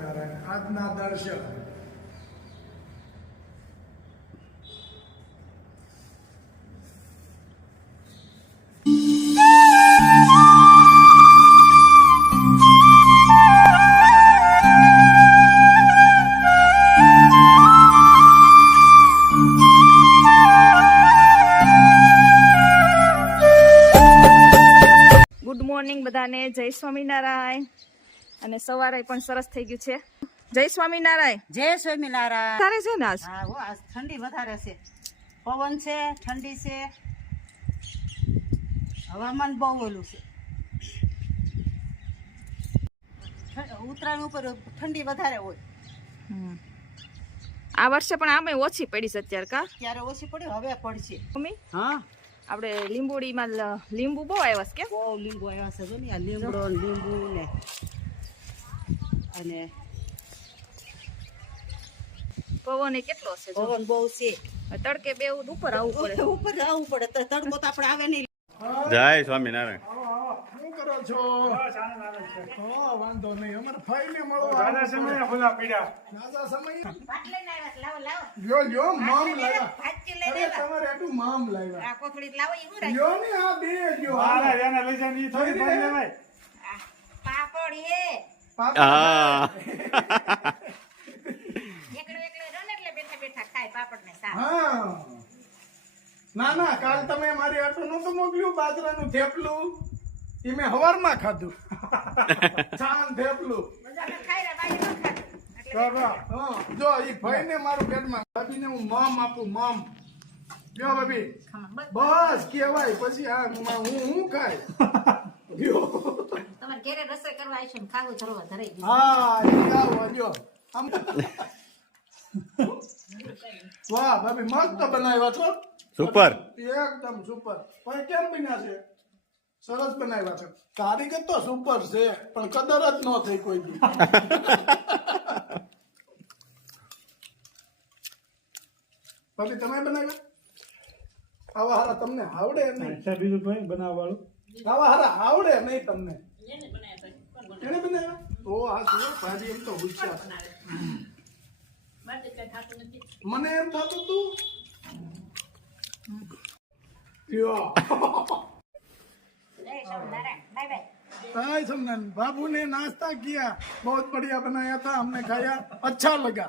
સ્વામિનારાયણ. આજના દર્શન good morning બધાને. જય સ્વામિનારાયણ. અને સવારે પણ સરસ થઈ ગયું છે. જય સ્વામિનારાયણ. જય સ્વામિનારાયણ. વધારે છે ને આજ? હા હો, આજ ઠંડી વધારે છે. પવન છે, ઠંડી છે, હવામાન બહુ ઓલું છે. ઉત્તરાયણ ઉપર ઠંડી વધારે હોય. આ વર્ષે પણ આમે ઓછી પડી છે અત્યારે કા? ત્યારે ઓછી પડી, હવે પડશે. મમ્મી હા, આપણે લીંબોડીમાં લીંબુ બહુ આવ્યા છે. કેમ? બહુ લીંબુ આવ્યા છે. જો ને આ લીમડો ને લીંબુ ને અને પવન એ કેટલો છે જો. પવન બહુ છે. તડકે બે ઉપર આવવું પડે. ઉપર આવવું પડે તો તડકો તો આપણે આવે નહીં. જય સ્વામિનારાયણ. શું કરો છો? વાંધો નહીં. અમારે ફાઈને મળવા દાદા સમય ખુલ્લા પીડા દાદા સમય ભાત લઈને આવ્યા. લાવો લાવો. લ્યો મામ લાવ્યા. ભાત લઈને અરે આવ્યા. તમારે આટલું મામ લાવ્યા. આ કોથળી લાવો એ હું રાખી. લ્યો ને આ બે લ્યો. મારા જેને લઈ જાય ઈ થોડી પડી લેવાય. પાપડ હે. હા એકડો એકડો રહો ને એટલે બેઠા બેઠા ખાય પાપડ ને શાક. હા. ના કાલ તમે મારી આટલું નતું મોકલ્યું બાજરાનું થેપલું ઈ મેં હવારમાં ખાધું. છાન થેપલું. બધાને ખાઈ રહ્યા, બાઈ ન ખાધું. એટલે બાબા હા જો ઈ ભાઈને મારું પેટમાં ભાભીને હું મામ આપું મામ. લ્યો ભાભી બસ કેવાય પછી આ હું ખાય. લ્યો તમારે ઘરે રસોઈ કરવા આવીશું ને ખાવું ધરવા ધરાઈ ગયું. હા ઈ આવો લ્યો આમ. વાહ ભાભી મસ્ત બનાવ્યા છો. સુપર. એકદમ સુપર. પણ કેમ બન્યા છે? સરસ બનાવ્યા છે. કારીગર તો સુપર છે પણ કદર જ ન થઈ કોઈ દી. ભાભી તમે બનાવ્યા? આવા હારા તમને આવડે નહીં. અચ્છા બીજું કોઈ બનાવવાળું આવા હારા આવડે નહીં તમને. એને બનાવ્યા? ઓ હા શું ભાભી એમ તો હોશિયાર. મને એમ થતું તું भाई समझन बाबू ने नाश्ता किया बहुत बढ़िया बनाया था हमने खाया अच्छा लगा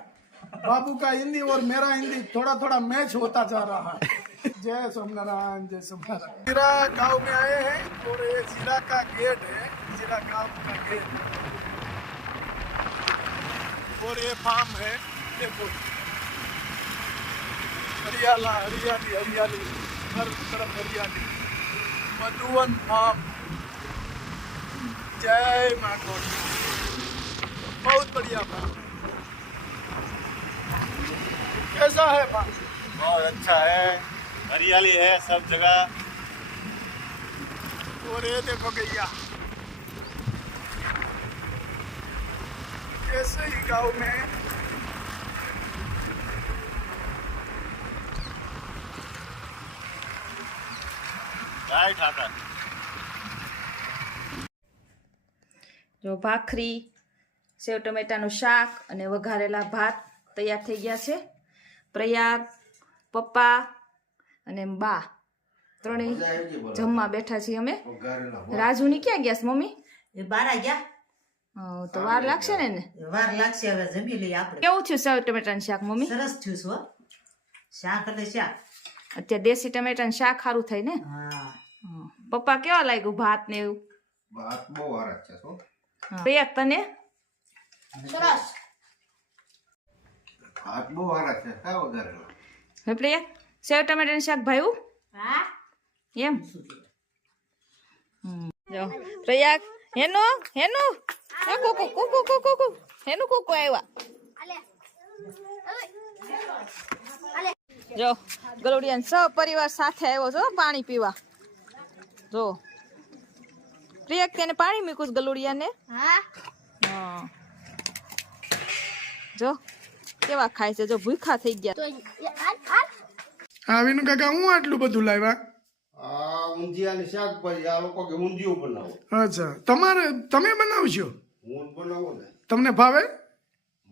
बाबू का हिंदी और मेरा हिंदी थोड़ा थोड़ा मैच होता जा रहा है जय सोमनारायण जय सोमनारायण जीरा गांव में आए हैं और ये जीरा का गेट है जीरा गांव का गेट और ये फार्म है देखो हरियाला हरियाली हरियाली हर तरफ हरियाली मधुवन फार्म जय माँ गौरी बहुत बढ़िया फार्म कैसा है फार्म बहुत अच्छा है, हरियाली है सब जगह. और ये देखो गैया ऐसे ही गांव में જય ઠાકર. જો ભાખરી, સેવ ટમેટાનું શાક અને વઘારેલા ભાત તૈયાર થઈ ગયા છે. પ્રયાગ, પપ્પા અને બા ત્રણેય જમવા બેઠા છીએ અમે. રાજુની ક્યાં ગયા છે મમ્મી? એ બારા ગયા. તો વાર લાગશે ને. વાર લાગશે, હવે જમી લઈએ આપણે. કેવું થયું સેવ ટમેટાનું શાક મમ્મી? સરસ થયું છે હો. શાક એટલે શાક. અત્યારે દેશી ટમેટાનું શાક સારું થાય ને. હા, પપ્પા કેવા લાગ્યું ભાત ને એવું? વાત બહુ સારા છે. પ્રયાગ તને? સરસ. વાત બહુ સારા છે. સાવ વધારે. હે પ્રયાગ, સેવ ટમેટાનું શાક ભાવ્યું હા, એમ? જો પ્રયાગ હેનું કુકુ કુકુ કુકુ કુકુ હેનું કુકુ આવ્યા. જો ગલુડિયાન સપરિવાર સાથે આવ્યો છો પાણી પીવા. જો પ્રિયક તેને પાણી મૂક્યું ગલુડિયાને. હા જો કેવા ખાય છે. જો ભૂખા થઈ ગયા. આવીનું કાકા હું આટલું બધું લાવ્યા? આ ઊંધિયાની શાકભાજી આ લોકો કે ઊંધિયું બનાવો. અચ્છા તમે બનાવશો? હું બનાવું ને. તમને ભાવે?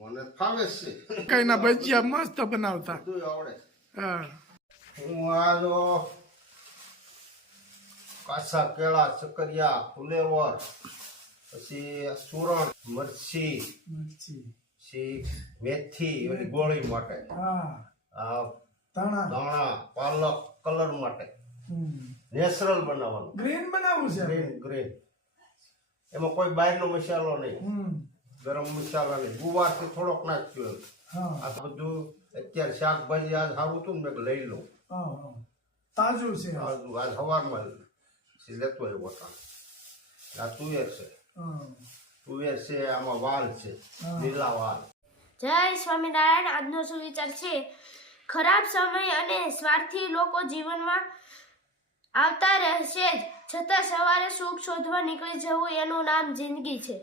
મને ફાવે છે કઈ ના ભજીયા મસ્ત બનાવતા. બધું આવડે. હા હું આ જો કાચા કેળા, ચકરિયા, ફુલેવર, પછી સુરણ, મરચી, પછી મેથી ઓલી ગોળી માટે, હા આ ધાણા દાણા, પાલક કલર માટે નેચરલ બનાવવાનું. ગ્રીન બનાવવું છે. ગ્રીન ગ્રીન એમાં કોઈ બહારનો મસાલો નહીં, ગરમ મસાલા નહીં, ગુવારથી થોડોક નાખ્યો. હા આ બધું અત્યારે શાકભાજી આજ સારું હતું ને મેં લઈ લઉં. હા હા તાજું છે. આજ સવારમાં લેતો આવ્યો હતા. આ તુવેર છે, હા તુવેર છે, આમાં વાલ છે, લીલા વાલ. જય સ્વામિનારાયણ. આજનો સુવિચાર છે, ખરાબ સમય અને સ્વાર્થી લોકો જીવનમાં આવતા રહેશે જ, છતાં સવારે સુખ શોધવા નીકળી જવું એનું નામ જિંદગી છે.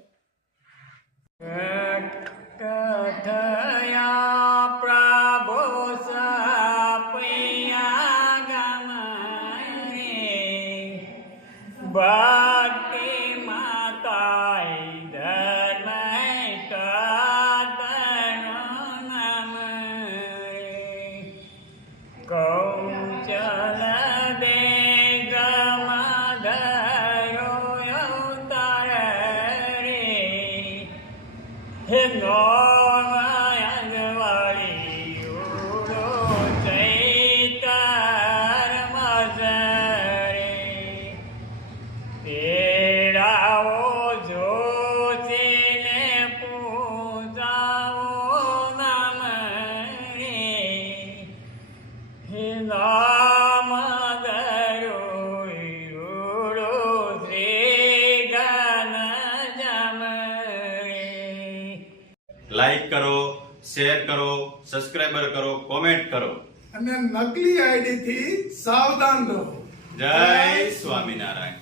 લાઈક કરો, શેર કરો, સબસ્ક્રાઈબર કરો, કોમેન્ટ કરો. અને નકલી આઈડી થી સાવધાન રહો. જય સ્વામિનારાયણ.